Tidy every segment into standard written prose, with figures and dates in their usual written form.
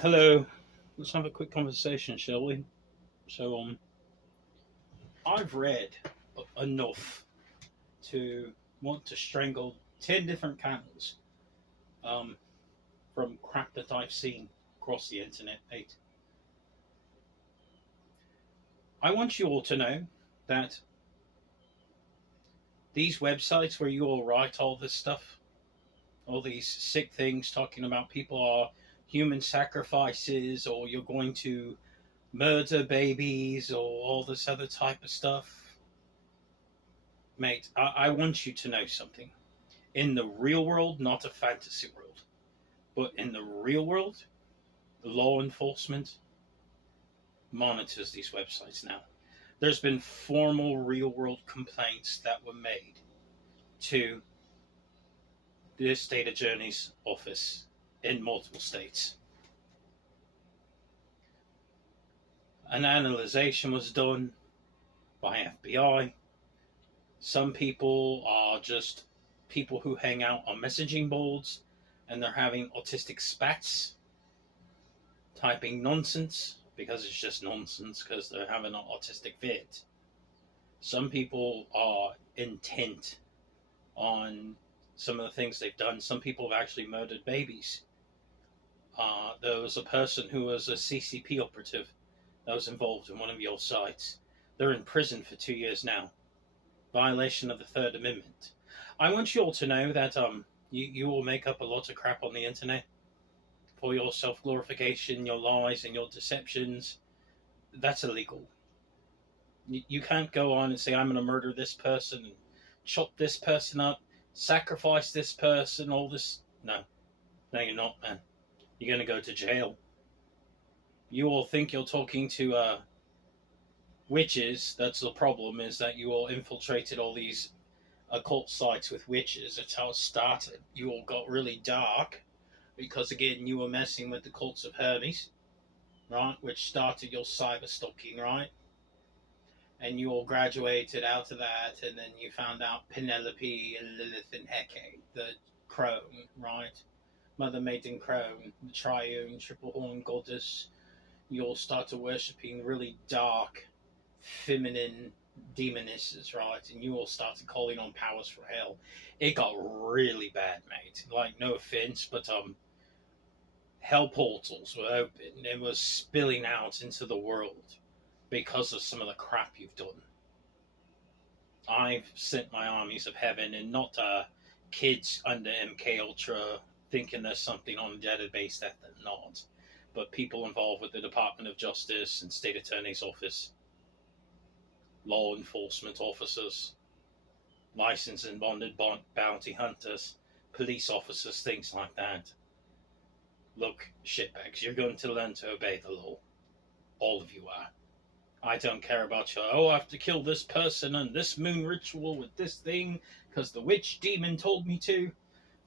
Hello. Let's have a quick conversation, shall we? So, I've read enough to want to strangle 10 different camels um, from crap that I've seen across the internet, mate. I want you all to know that these websites where you all write all this stuff, all these sick things talking about people are human sacrifices or you're going to murder babies or all this other type of stuff, mate, I want you to know something. In the real world, not a fantasy world, but in the real world, law enforcement monitors these websites now. There's been formal real world complaints that were made to the state attorney's office in multiple states. An analysis was done by FBI. Some people are just people who hang out on messaging boards and they're having autistic spats typing nonsense because it's just nonsense because they're having an autistic fit. Some people are intent on some of the things they've done. Some people have actually murdered babies. There was a person who was a CCP operative that was involved in one of your sites. They're in prison for 2 years now. Violation of the Third Amendment. I want you all to know that you will make up a lot of crap on the internet for your self glorification, your lies, and your deceptions. That's illegal. You can't go on and say, I'm going to murder this person and chop this person up, sacrifice this person, all this. No, no, you're not, man. You're going to go to jail. You all think you're talking to witches. That's the problem, is that you all infiltrated all these occult sites with witches. That's how it started. You all got really dark because, again, you were messing with the cults of Hermes, right? Which started your cyber stalking, right? And you all graduated out of that, and then you found out Penelope and Lilith and Hecate, the crone, right? Mother Maiden Crone, the triune triple horn goddess. You all started worshipping really dark, feminine demonesses, right? And you all started calling on powers from hell. It got really bad, mate. Like, no offense, but hell portals were open. It was spilling out into the world because of some of the crap you've done. I've sent my armies of heaven, and not kids under MK Ultra thinking there's something on the database that they're not, but people involved with the Department of Justice and State Attorney's Office, law enforcement officers, licensed and bonded bounty hunters, police officers, things like that. Look, shitbags, you're going to learn to obey the law. All of you are. I don't care about your, I have to kill this person and this moon ritual with this thing because the witch demon told me to.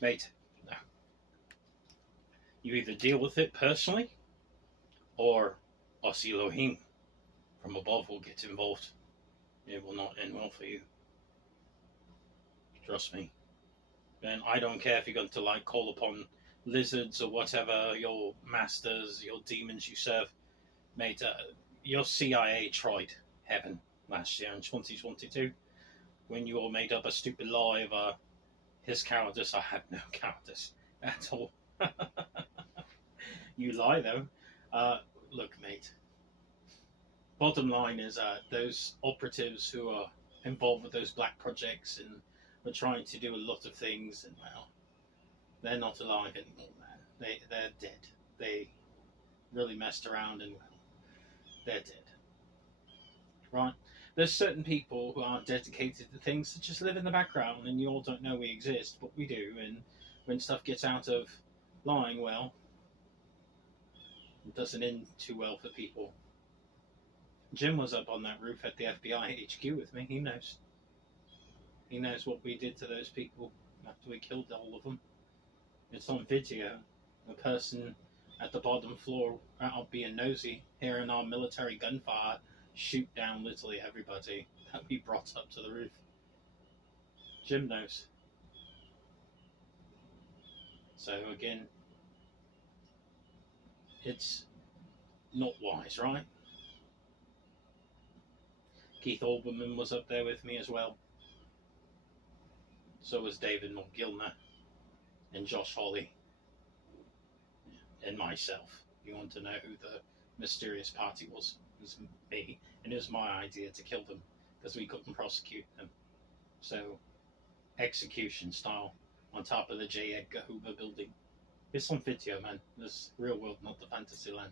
Mate, no. You either deal with it personally or Os Elohim from above will get involved. It will not end well for you. Trust me. And I don't care if you're going to like call upon lizards or whatever, your masters, your demons you serve. Mate, your CIA tried heaven last year in 2022 when you all made up a stupid lie of his cowardice. I had no cowardice at all. You lie though. Look, mate. Bottom line is those operatives who are involved with those black projects and were trying to do a lot of things, and well, they're not alive anymore, man. They're dead. They really messed around, and well, they're dead. Right? There's certain people who aren't dedicated to things that just live in the background, and you all don't know we exist, but we do. And when stuff gets out of line, well, it doesn't end too well for people. Jim was up on that roof at the FBI HQ with me. He knows. He knows what we did to those people after we killed all of them. It's on video. A person at the bottom floor out being nosy, hearing our military gunfire shoot down literally everybody that we brought up to the roof. Jim knows. So again, It's not wise, right? Keith Olbermann was up there with me as well. So was David McGillner and Josh Hawley and myself. You want to know who the mysterious party was? It was me, and it was my idea to kill them because we couldn't prosecute them. So, execution style on top of the J. Edgar Hoover building. It's on video, man. This real world, not the fantasy land.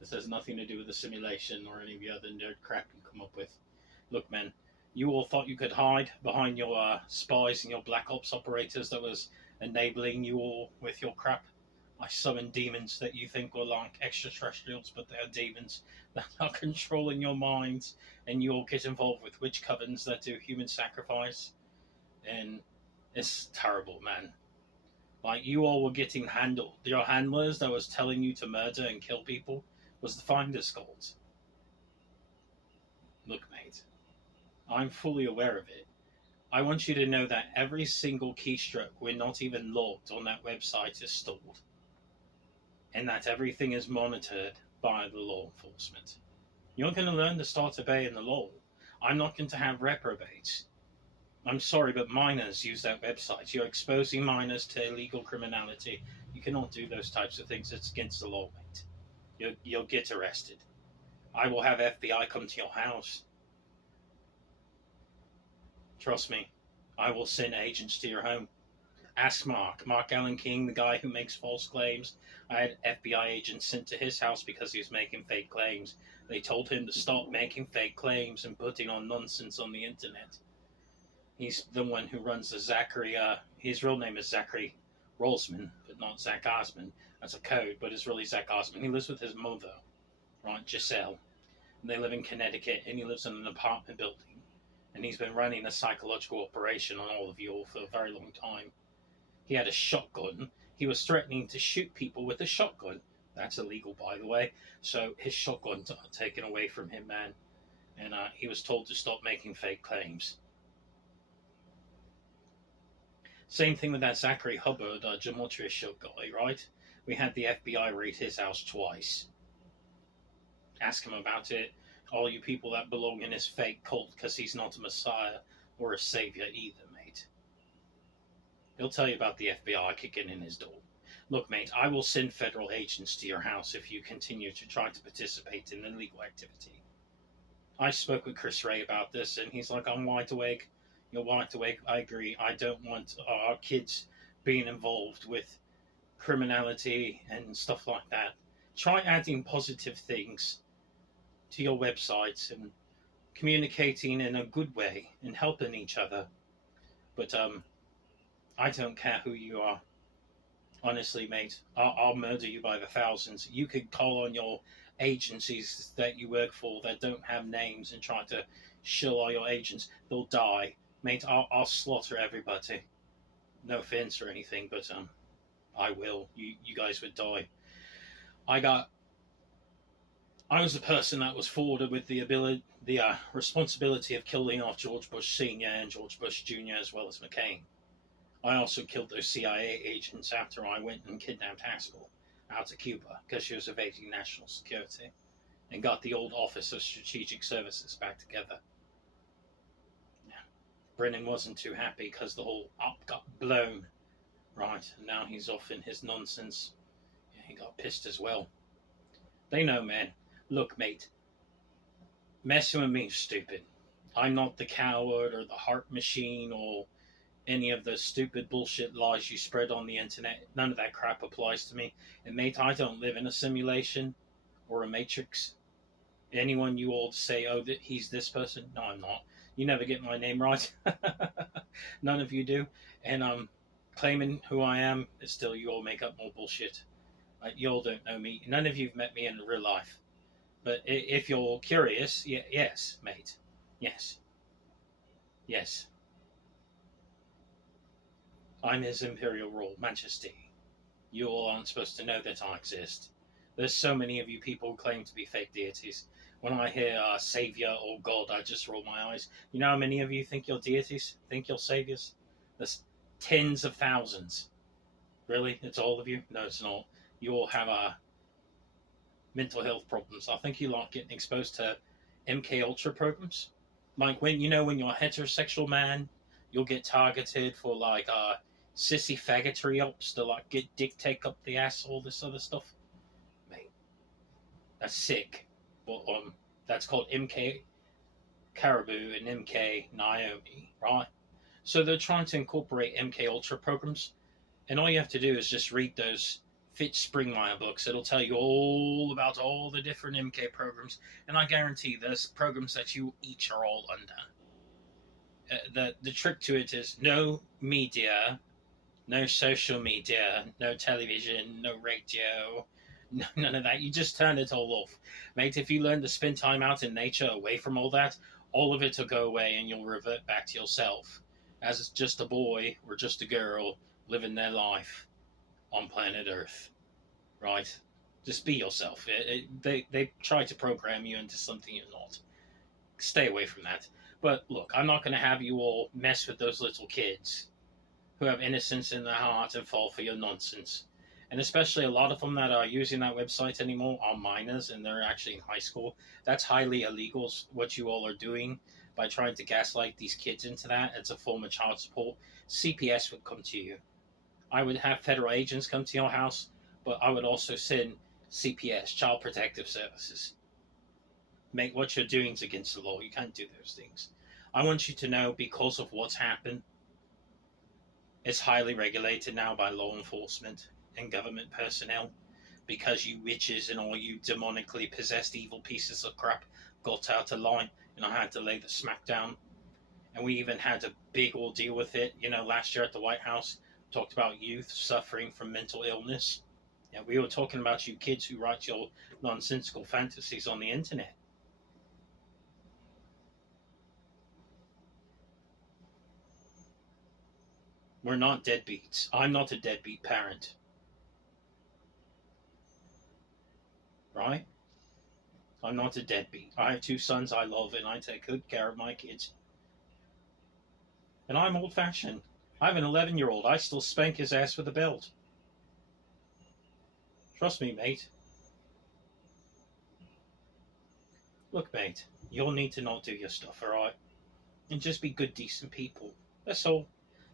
This has nothing to do with the simulation or any of the other nerd crap you come up with. Look, man, you all thought you could hide behind your spies and your black ops operators that was enabling you all with your crap. I summon demons that you think were like extraterrestrials, but they're demons that are controlling your minds, and you all get involved with witch covens that do human sacrifice. And it's terrible, man. Like, you all were getting handled. Your handlers that was telling you to murder and kill people was the Finder's Skulls. Look, mate, I'm fully aware of it. I want you to know that every single keystroke we're not even logged on that website is stored. And that everything is monitored by the law enforcement. You're going to learn to start obeying the law. I'm not going to have reprobates. I'm sorry, but minors use that website. You're exposing minors to illegal criminality. You cannot do those types of things. It's against the law, mate. You'll get arrested. I will have FBI come to your house. Trust me, I will send agents to your home. Ask Mark Allen King, the guy who makes false claims. I had FBI agents sent to his house because he was making fake claims. They told him to stop making fake claims and putting on nonsense on the internet. He's the one who runs the Zachary, his real name is Zachary Rolsman, but not Zach Osman. That's a code, but it's really Zach Osman. He lives with his mother, right, Giselle. And they live in Connecticut, and he lives in an apartment building. And he's been running a psychological operation on all of you all for a very long time. He had a shotgun. He was threatening to shoot people with a shotgun. That's illegal, by the way. So his shotgun got taken away from him, man. And he was told to stop making fake claims. Same thing with that Zachary Hubbard, Gematria Show guy, right? We had the FBI raid his house twice. Ask him about it. All you people that belong in his fake cult, because he's not a messiah or a savior either, mate. He'll tell you about the FBI kicking in his door. Look, mate, I will send federal agents to your house if you continue to try to participate in illegal activity. I spoke with Chris Ray about this, and he's like, I'm wide awake. You're wide awake. I agree. I don't want our kids being involved with criminality and stuff like that. Try adding positive things to your websites and communicating in a good way and helping each other. But I don't care who you are. Honestly, mate, I'll murder you by the thousands. You could call on your agencies that you work for that don't have names and try to shill all your agents. They'll die. Mate, I'll slaughter everybody. No offense or anything, but I will. You guys would die. I was the person that was forwarded with the responsibility of killing off George Bush Sr. and George Bush Jr. as well as McCain. I also killed those CIA agents after I went and kidnapped Haskell out of Cuba because she was evading national security, and got the old Office of Strategic Services back together. Brennan wasn't too happy because the whole op got blown, right? And now he's off in his nonsense. Yeah, he got pissed as well. They know, man. Look, mate, messing with me is stupid. I'm not the coward or the heart machine or any of the stupid bullshit lies you spread on the internet. None of that crap applies to me. And mate, I don't live in a simulation or a matrix. Anyone you all say, oh, that he's this person? No, I'm not. You never get my name right. None of you do. And claiming who I am is still, you all make up more bullshit. You all don't know me. None of you've met me in real life. But if you're curious, yes, mate. Yes. Yes. I'm His Imperial Royal Majesty. You all aren't supposed to know that I exist. There's so many of you people who claim to be fake deities. When I hear Savior or God, I just roll my eyes. You know how many of you think you're deities? Think you're saviors? There's tens of thousands. Really? It's all of you? No, it's not. You all have mental health problems. I think you like getting exposed to MK Ultra programs. Like when you know when you're a heterosexual man, you'll get targeted for like sissy faggotry ops to like get dick take up the ass, all this other stuff. Mate, that's sick. But that's called MK Caribou and MK Naomi, right? So they're trying to incorporate MK Ultra programs, and all you have to do is just read those Fitz Springmeier books. It'll tell you all about all the different MK programs, and I guarantee there's programs that you each are all under. The trick to it is no media, no social media, no television, no radio, none of that. You just turn it all off, mate. If you learn to spend time out in nature, away from all that, all of it will go away, and you'll revert back to yourself as just a boy or just a girl living their life on planet Earth, right? Just be yourself. They try to program you into something you're not. Stay away from that. But look, I'm not going to have you all mess with those little kids who have innocence in their heart and fall for your nonsense. And especially a lot of them that are using that website anymore are minors and they're actually in high school. That's highly illegal, what you all are doing by trying to gaslight these kids into that. It's a form of child support. CPS would come to you. I would have federal agents come to your house, but I would also send CPS, Child Protective Services. Make what you're doing is against the law. You can't do those things. I want you to know, because of what's happened, it's highly regulated now by law enforcement and government personnel, because you witches and all you demonically possessed evil pieces of crap got out of line, and I had to lay the smack down. And we even had a big ordeal with it, last year at the White House. Talked about youth suffering from mental illness. Yeah, we were talking about you kids who write your nonsensical fantasies on the internet. We're not deadbeats. I'm not a deadbeat parent. Right? I'm not a deadbeat. I have 2 sons I love and I take good care of my kids. And I'm old fashioned. I have an 11-year-old. I still spank his ass with a belt. Trust me, mate. Look, mate, you'll need to not do your stuff, alright? And just be good, decent people. That's all.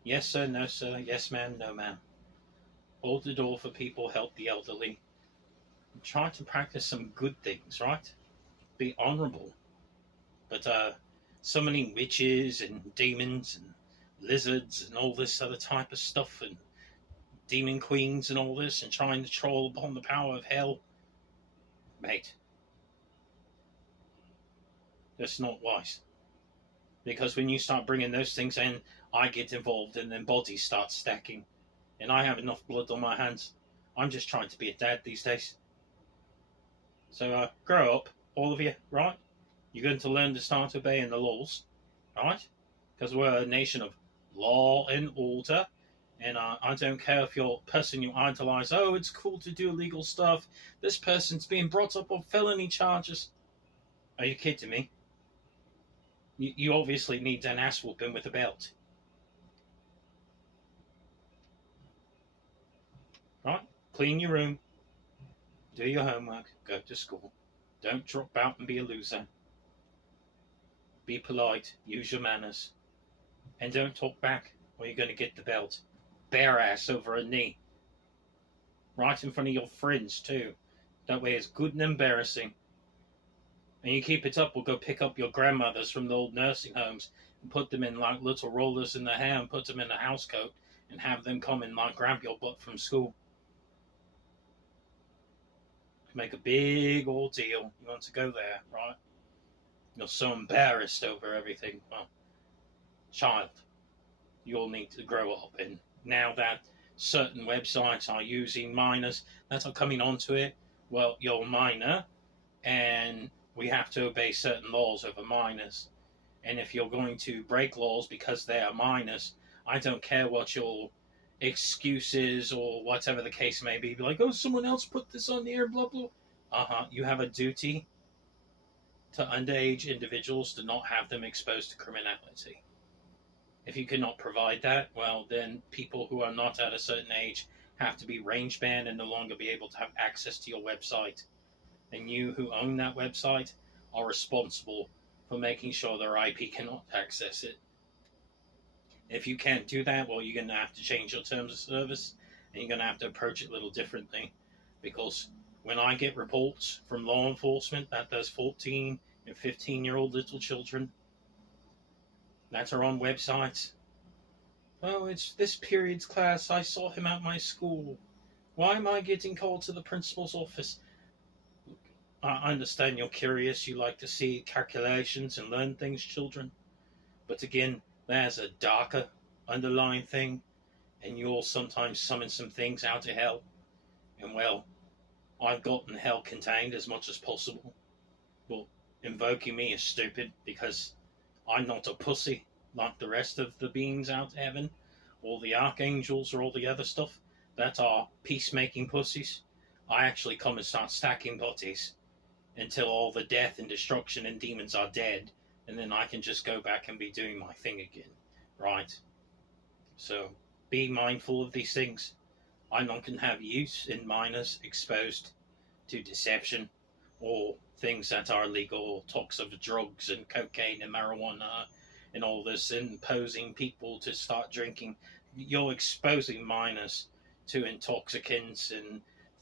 Yes, sir, no, sir. Yes, ma'am, no, ma'am. Hold the door for people, help the elderly. And try to practice some good things, right? Be honorable. But, summoning witches and demons and lizards and all this other type of stuff and demon queens and all this and trying to troll upon the power of hell, mate, that's not wise. Because when you start bringing those things in, I get involved and then bodies start stacking, and I have enough blood on my hands. I'm just trying to be a dad these days. So grow up, all of you, right? You're going to learn to start obeying the laws, right? Because we're a nation of law and order, and I don't care if you're a person you idolize. Oh, it's cool to do illegal stuff. This person's being brought up on felony charges. Are you kidding me? You obviously need an ass whooping with a belt. Right? Clean your room. Do your homework. Go to school. Don't drop out and be a loser. Be polite. Use your manners. And don't talk back or you're going to get the belt. Bare ass over a knee. Right in front of your friends too. That way it's good and embarrassing. And you keep it up, we'll go pick up your grandmothers from the old nursing homes and put them in like little rollers in their hair and put them in a house coat and have them come and like grab your butt from school. Make a big old deal. You want to go there, right? You're so embarrassed over everything. Well, child, you all need to grow up. And now that certain websites are using minors that are coming onto it, well, you're a minor and we have to obey certain laws over minors. And if you're going to break laws because they are minors, I don't care what your excuses or whatever the case may be. Be like, oh, someone else put this on the air, blah, blah. You have a duty to underage individuals to not have them exposed to criminality. If you cannot provide that, well, then people who are not at a certain age have to be range banned and no longer be able to have access to your website. and you who own that website are responsible for making sure their IP cannot access it. If you can't do that, well, you're going to have to change your terms of service, and you're going to have to approach it a little differently. Because when I get reports from law enforcement that there's 14 and 15-year-old little children that are on websites, oh, it's this period's class, I saw him at my school. Why am I getting called to the principal's office? I understand you're curious, you like to see calculations and learn things, children. But again, there's a darker underlying thing, and you'll sometimes summon some things out of hell. And well, I've gotten hell contained as much as possible. Well, invoking me is stupid because I'm not a pussy like the rest of the beings out of heaven, or the archangels or all the other stuff that are peacemaking pussies. I actually come and start stacking bodies until all the death and destruction and demons are dead, and then I can just go back and be doing my thing again, right? So be mindful of these things. I'm not going to have youth and minors exposed to deception or things that are illegal, or talks of drugs and cocaine and marijuana and all this, imposing people to start drinking. You're exposing minors to intoxicants and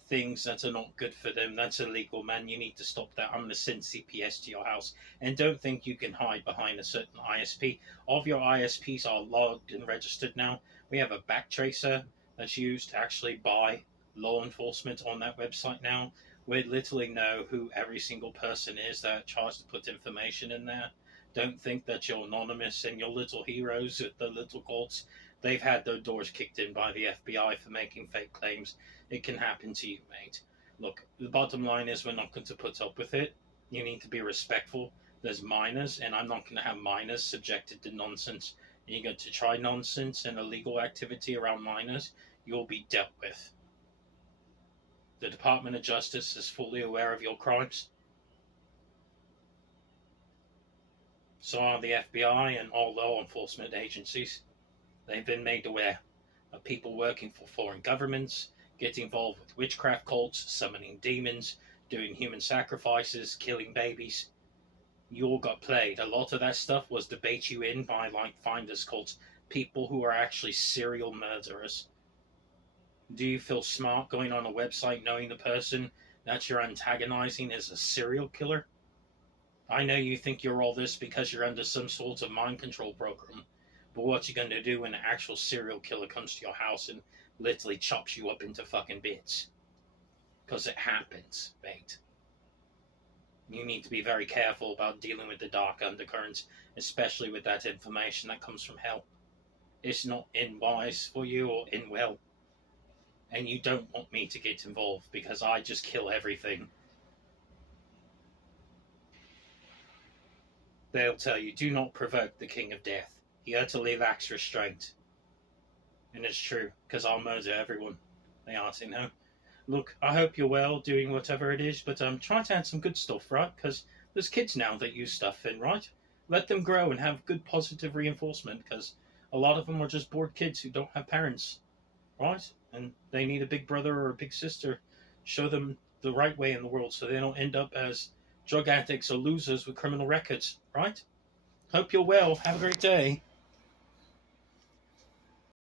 things that are not good for them. That's illegal, man. You need to stop that. I'm going to send CPS to your house. And don't think you can hide behind a certain ISP. All of your ISPs are logged and registered now. We have a backtracer that's used actually by law enforcement on that website now. We literally know who every single person is that tries to put information in there. Don't think that you're anonymous and your little heroes at the little courts. They've had their doors kicked in by the FBI for making fake claims. It can happen to you, mate. Look, the bottom line is we're not going to put up with it. You need to be respectful. There's minors, and I'm not going to have minors subjected to nonsense. And you're going to try nonsense and illegal activity around minors, you'll be dealt with. The Department of Justice is fully aware of your crimes. So are the FBI and all law enforcement agencies. They've been made aware of people working for foreign governments, getting involved with witchcraft cults, summoning demons, doing human sacrifices, killing babies. You all got played. A lot of that stuff was to bait you in by like finders cults, people who are actually serial murderers. Do you feel smart going on a website knowing the person that you're antagonizing is a serial killer? I know you think you're all this because you're under some sort of mind control program, but what you going to do when an actual serial killer comes to your house and literally chops you up into fucking bits? Because it happens, mate. You need to be very careful about dealing with the dark undercurrents, especially with that information that comes from hell. It's not in wise for you or in well. And you don't want me to get involved because I just kill everything. They'll tell you, do not provoke the King of Death. He utterly lacks restraint. And it's true, because I'll murder everyone. They aren't, you know. Look, I hope you're well, doing whatever it is, but try to add some good stuff, right? Because there's kids now that use stuff in, right? Let them grow and have good positive reinforcement, because a lot of them are just bored kids who don't have parents, right? And they need a big brother or a big sister. Show them the right way in the world so they don't end up as drug addicts or losers with criminal records, right? Hope you're well. Have a great day.